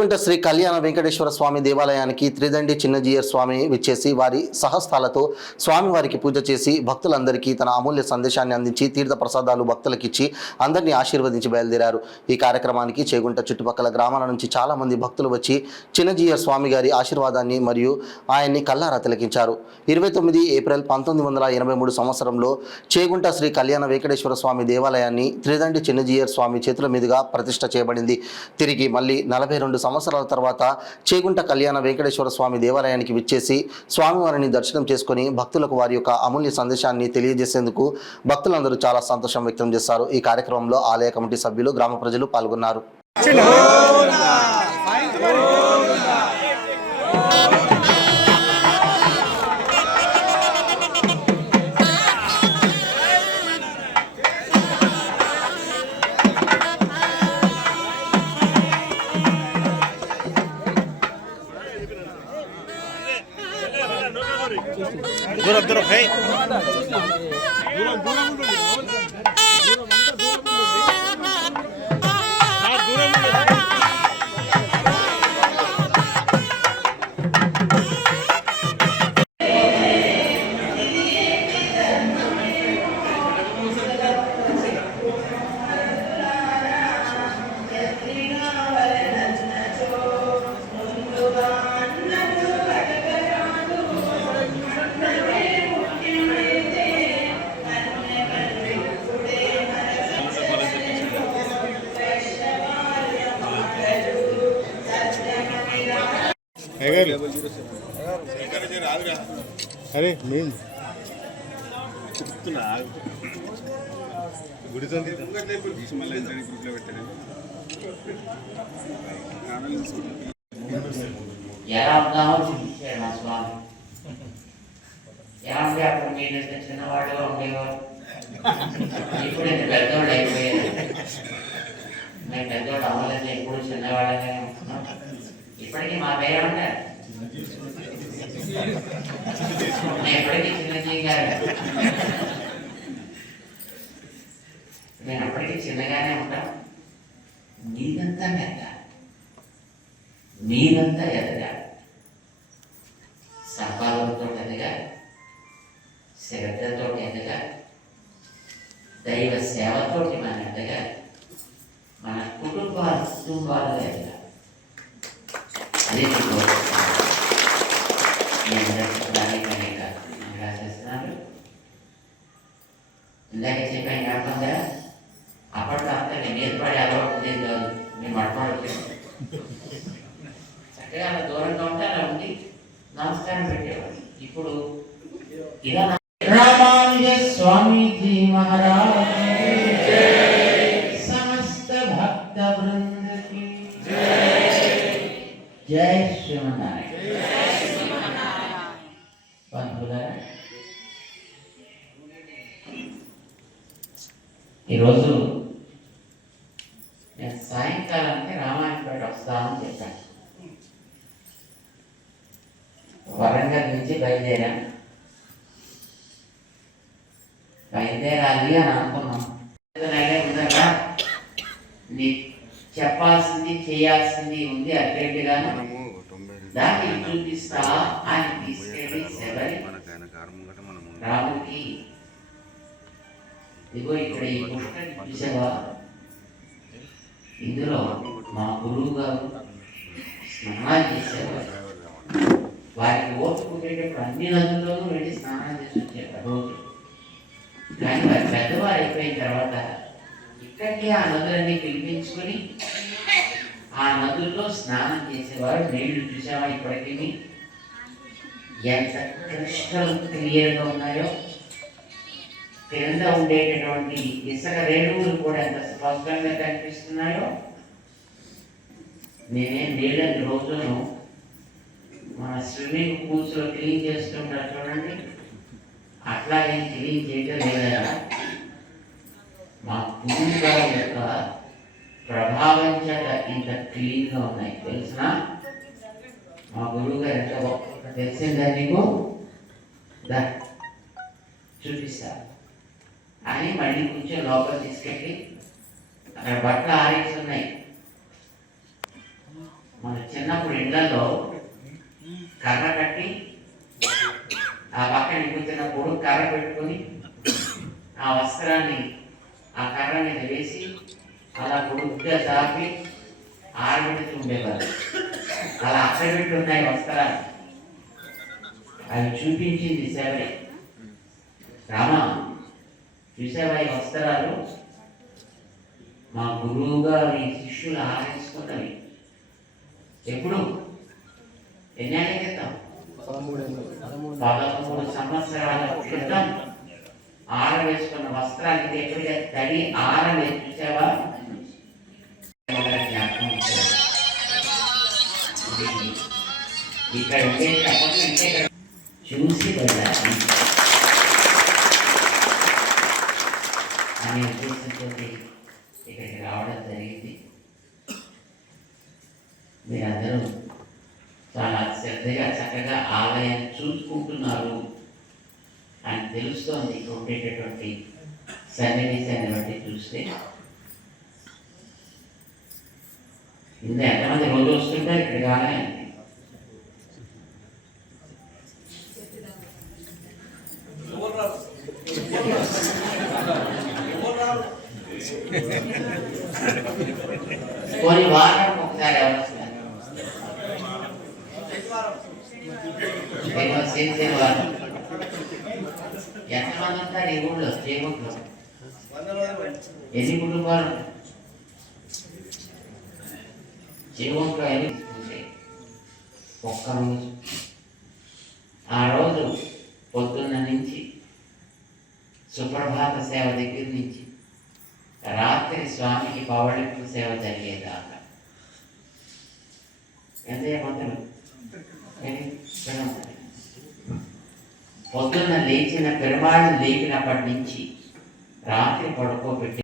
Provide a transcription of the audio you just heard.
చేగుంట శ్రీ కళ్యాణ వెంకటేశ్వర స్వామి దేవాలయానికి త్రిదండి చిన్నజీయర్ స్వామి విచ్చేసి వారి సహస్థాలతో స్వామివారికి పూజ చేసి భక్తులందరికీ తన అమూల్య సందేశాన్ని అందించి తీర్థ ప్రసాదాలు భక్తులకిచ్చి అందరినీ ఆశీర్వదించి బయలుదేరారు. ఈ కార్యక్రమానికి చేగుంట చుట్టుపక్కల గ్రామాల నుంచి చాలా మంది భక్తులు వచ్చి చిన్నజీయర్ స్వామి గారి ఆశీర్వాదాన్ని మరియు ఆయన్ని కల్లారా తిలకించారు. 29 ఏప్రిల్ 1983 సంవత్సరంలో చేగుంట శ్రీ కళ్యాణ వెంకటేశ్వర స్వామి దేవాలయాన్ని త్రిదండి చిన్నజీయర్ స్వామి చేతుల మీదుగా ప్రతిష్ఠ చేయబడింది. తిరిగి మళ్ళీ 42 సంవత్సరాల తర్వాత చేగుంట కళ్యాణ వెంకటేశ్వర స్వామి దేవాలయానికి విచ్చేసి స్వామివారిని దర్శనం చేసుకుని భక్తులకు వారి యొక్క అమూల్య సందేశాన్ని తెలియజేసేందుకు భక్తులందరూ చాలా సంతోషం వ్యక్తం చేశారు. ఈ కార్యక్రమంలో ఆలయ కమిటీ సభ్యులు, గ్రామ ప్రజలు పాల్గొన్నారు. దూరం దూరం హై అరే మెయిన్ చెప్తున్నా గుడితో మళ్ళీ గ్రూప్లో పెట్టాను. ఎలా ఉన్నామో చూపించాడు మా స్వామి. ఎలా ఉంటే అప్పుడు మీరు చిన్నవాడు ఉండేవారు, ఇప్పుడు ఇంత పెద్దవాళ్ళు అయిపోయారు. మేము పెద్దవాళ్ళు అవ్వలేదు, ఎప్పుడు చిన్నవాళ్ళనే ఉంటున్నాం. ఇప్పటికీ మా పేరు ఉంటారు, నేను ఎప్పటికీ చిన్నజీ గారు, నేను అప్పటికీ చిన్నగానే ఉంటాను. మీదంతా పెద్ద, మీరంతా ఎదగా, సంపాదనతో ఎదగా, శ్రద్ధతో ఎదగా, దైవ సేవతోటి మన ఎదగా, మన కుటుంబాలు ఎదగా. అదే రాసేస్తున్నారు. ఇందాక చెప్పాను కాకుండా అప్పట్లో అంతా నేను ఏర్పడి అలవాటు లేదు కాదు, మేము అడపడలేదు. చక్కగా అలా దూరంగా ఉంటే అలా ఉండి నమస్కారం పెట్టేవాడు. ఇప్పుడు ఇలా రామానుజ స్వామీజీ మహారాజ్ సమస్త భక్త బృందకి జై శ్రీమన్నారాయణ. బంధువులారా, ఈరోజు నేను సాయంకాలానికి రామాయణపేట వస్తామని చెప్పాను. వరంగల్ నుంచి బయలుదేరాను. బయలుదేరాలి అని అనుకున్నాం. ఉందగా నీ చెప్పాల్సింది చేయాల్సింది ఉంది అర్జెంటుగాను, దాన్ని చూపిస్తా అని తీసుకెళ్ళి శబరి రాముడికి ఇదిగో ఇక్కడ ఈ పుస్తకం చూసావా, ఇందులో మా గురువు గారు స్నానాలు చేసేవారు. వారికి ఓటు పుట్టేటప్పుడు అన్ని నదుల్లోనూ వెళ్ళి స్నానాలు చేసి వచ్చారు రోజు. కానీ వారి పెద్దవారు అయిపోయిన తర్వాత ఇక్కడికి ఆ నదులన్నీ పిలిపించుకొని ఆ నదుల్లో స్నానం చేసేవారు. నీళ్లు చూసావా ఇప్పటికీ ఎంత క్రిస్టల్ క్లియర్గా ఉన్నాయో, క్రింద ఉండేటటువంటి ఇసుక రేణువులు కూడా ఎంత స్పష్టంగా కనిపిస్తున్నాయో. నేనేం నీళ్ళని రోజును మన స్విమ్మింగ్ పూల్స్లో క్లీన్ చేస్తుంటారు చూడండి, అట్లాగే క్లీన్ చేయడం లేదా. మా గురువు గారి యొక్క ప్రభావం చేత ఇంత క్లీన్గా ఉన్నాయి తెలిసిన. మా గురువు గారు ఎంత గొప్ప తెలిసిందా నీకు, చూపిస్తా అని మళ్ళీ కొంచెం లోపల తీసుకెళ్ళి అక్కడ బట్టలు ఆరేసి ఉన్నాయి. మన చిన్నప్పుడు ఇళ్లలో కర్ర కట్టి ఆ పక్కన కూర్చున్నప్పుడు కర్ర పెట్టుకొని ఆ వస్త్రాన్ని ఆ కర్ర మీద వేసి అలా పొడుగ్గా దాపి ఆరబెడుతూ ఉండేవారు. అలా అక్కడబెట్టి ఉన్నాయి వస్త్రాలు. అవి చూపించింది శబరి. రామ, చూసావా ఈ వస్త్రాలు? మా గురువు గారి శిష్యులు ఆరేసుకున్నవి. ఎప్పుడు? ఎన్నేళ్ళ క్రితం? 13 సంవత్సరాల క్రితం ఆరవేసుకున్న వస్త్రాలు. ఇది ఎప్పుడైతే తడి ఆరవేసి చూసావా? ఇక్కడ ఉండేటప్పుడు చూసి వెళ్ళాలి అనే ఉద్దేశంతో ఇక్కడికి రావడం జరిగింది. మీరందరూ చాలా శ్రద్ధగా చక్కగా ఆలయాన్ని చూసుకుంటున్నారు అని తెలుస్తోంది. ఇక్కడ ఉండేటటువంటి సన్నివేశాన్ని బట్టి చూస్తే ఇంత ఎంతమంది రోజు వస్తుంటారు ఇక్కడికి ఆలయానికి? కొన్ని వారానికి ఒకసారి ఎవరు వస్తారు? శనివారం. ఎంతమంది ఉంటారు ఈ ఊళ్ళో? చేమూరులో ఎన్ని కుటుంబాలు? చేమూరులో ఎన్ని ఉంటాయి? ఒక్క రోజు. ఆ రోజు పొద్దున్న నుంచి సుప్రభాత సేవ దగ్గర నుంచి రాత్రి స్వామికి పవళింపు సేవ జరిగేదాకా ఎంతమంది పొద్దున్న లేచిన పెరుమాళ్ళు లేపినప్పటి నుంచి రాత్రి పడుకోబెట్టి